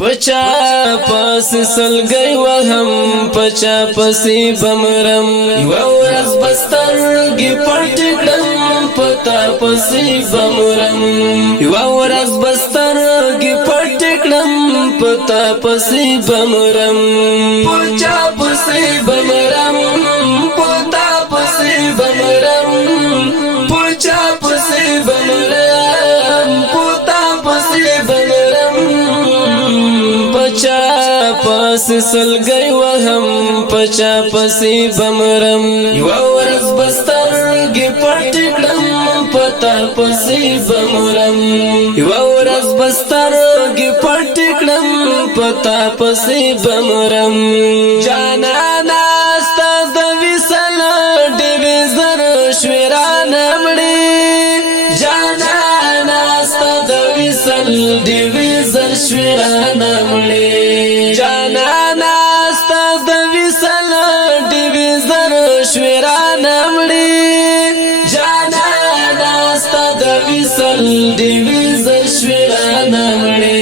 پچا پس سلګي وهم پچا پسې بمرم یو ورځ بسترګي پټ کړم پتا پسې بمرم یو ورځ بسترګي پټ کړم پتا پسې بمرم پچا پسې بمرم پتا پسې بمرم پچا پسې بمرم پتا پسې بمرم پچا پس سلګي وهم پچا پسې بمرم یو ورځ بسترګي پټ کړم پتا پسې بمرم یو ورځ بسترګي پټ کړم پتا پسې بمرم جانانا ستا د وصل ډېوې زر شویران مړې جانانا ستا د وصل ډېوې زر شویران مړې جانانا ستا د وصل ډېوې زر شویران مړې جانانا ستا د وصل ډېوې زر شویران مړې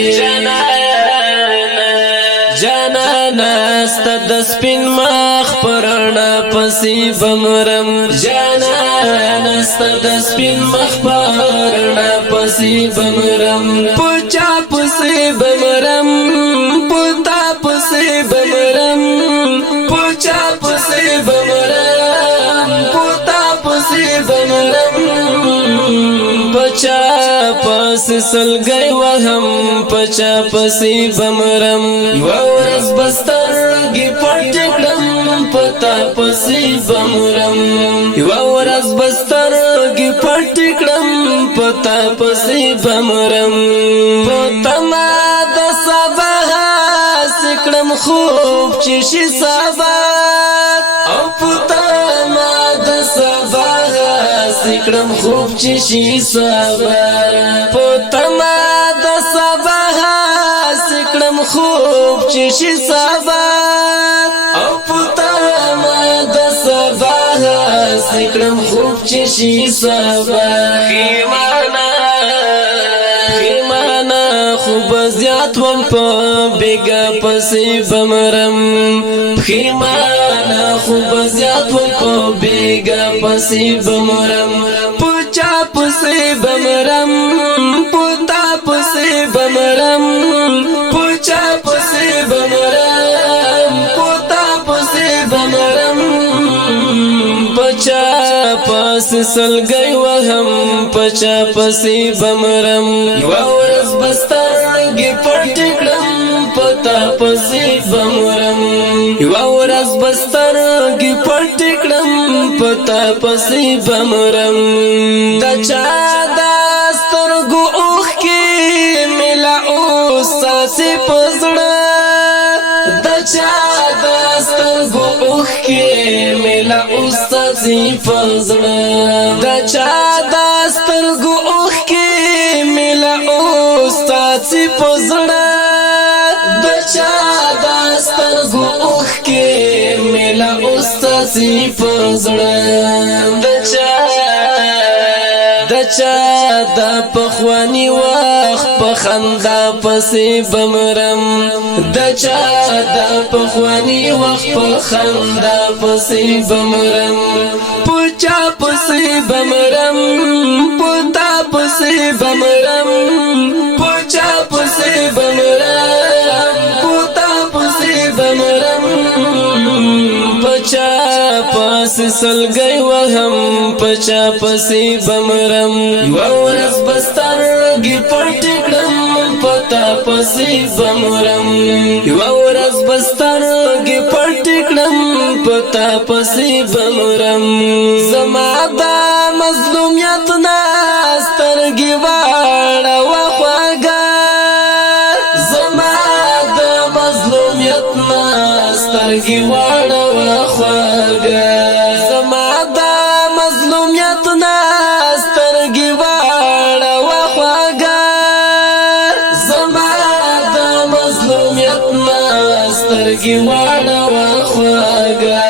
جانانا ستا د سپین مخ پرانا پسې بمرم جانانا ستا د سپین مخ پرانا پسې بمرم پچا پسې بمرم پتا پسې بمرم پچا پسې بمرم پتا پسې بمرم پچا پس سلګي وهم پچا پسې بمرم یو ورځ بسترګي پټ کړم پتا پسې بمرم یو ورځ بسترګي پټ کړم پتا پسې بمرم پتا ما د سبا سکړم خوب چې شي سبا او پتا ما د سبا سکړم خوب چې شي سبا پتا ما د سبا سکړم خوب چې شي سبا او پتا ما د سبا سکړم خوب چې شي سبا خیمانا خوب زیات وم په بیگا پسې بمرم خیمانا خوب زیات وم په بیگا پسې بمرم پچا پسې بمرم پتا پسې بمرم پچا پسې بمرم پتا پسې بمرم پچا پس سلګي وهم پچا پسې بمرم یو ورځ بسترګي پټ کړم پتا پسې بمرم یو ورځ بسترګي پټ کړم پتا پسې بمرم د چا د سترګو اوښکې ملا اوس ساسې پزړه د چا د سترګو اوښکې ملا اوس ساسې پزړه د چا د سترګو اوښکې ملا اوس ساسې پزړه د چا د سترګو اوښکې ملا اوس ساسې پزړه د چا د پخوانی وخت په خندا پسې بمرم د چا د پخوانی وخت په خندا پسې بمرم پچا پسې بمرم پتا پسې بمرم پچا پسې بمرم پتا پسې بمرم پچا پس سلګي وهم پچا پسې بمرم یو ورځ بسترګي پټ کړم پتا پسې بمرم یو ورځ بسترګي پټ کړم پتا پسې بمرم زما د مظلومیت نه سترګي واړه وخواګه زما د مظلومیت نه سترګي واړه وخواګه زما د مظلومیت نه سترګي واړه وخواګه زما د مظلومیت نه سترګي واړه وخواګه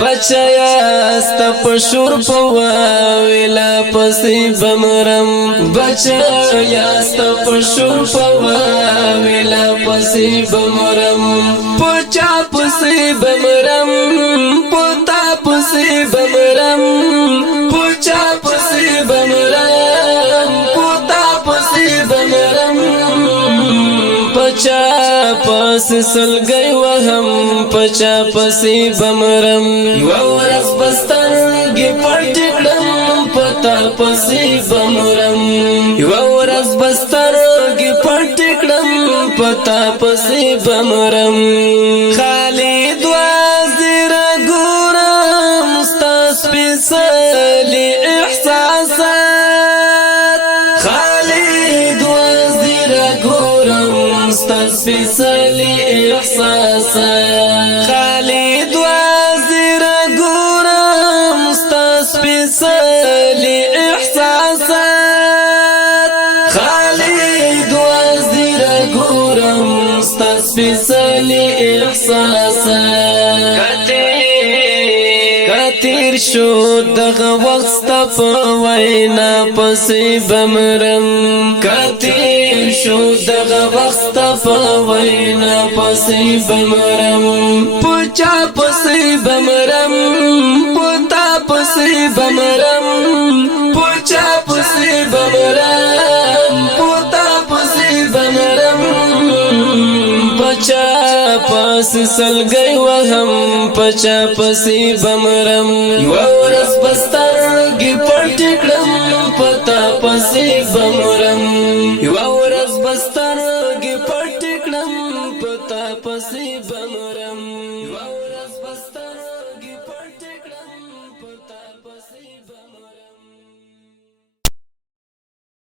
بچایا یاست پشور پواویلا پسی بمرم بچا یاست پشور پواویلا پسی بمرم پچا پسی بمرم پتا پسی بمرم پچا پسی بمرم پتا پسی بمرم پچا پس سلگئی وهم پچا پسی بمرم یو ورځ بسترګې پټې کړم پتا پسی بمرم یو ورځ بسترګې پټې کړم پتا پسی بمرم خالد وزیر ګورم ستا سپېڅلي احساسات خالد وزیر ګورم ستا سپېڅلي احساسات خالد وزیر ګورم ستا سپېڅلي احساسات خالد وزیر ګورم ستا سپېڅلي احساسات تیر شو دغه وخت ستا په وینا پسې بمرم تیر شو دغه وخت ستا په وینا پسې بمرم پچا پسې بمرم پتا پسې بمرم پچا پسې بمرم پتا پسې بمرم پچا پس سلګي وهم پچا پسې بمرم یو ورځ بسترګې پټې کړم پتا پسې بمرم یو ورځ بسترګې پټې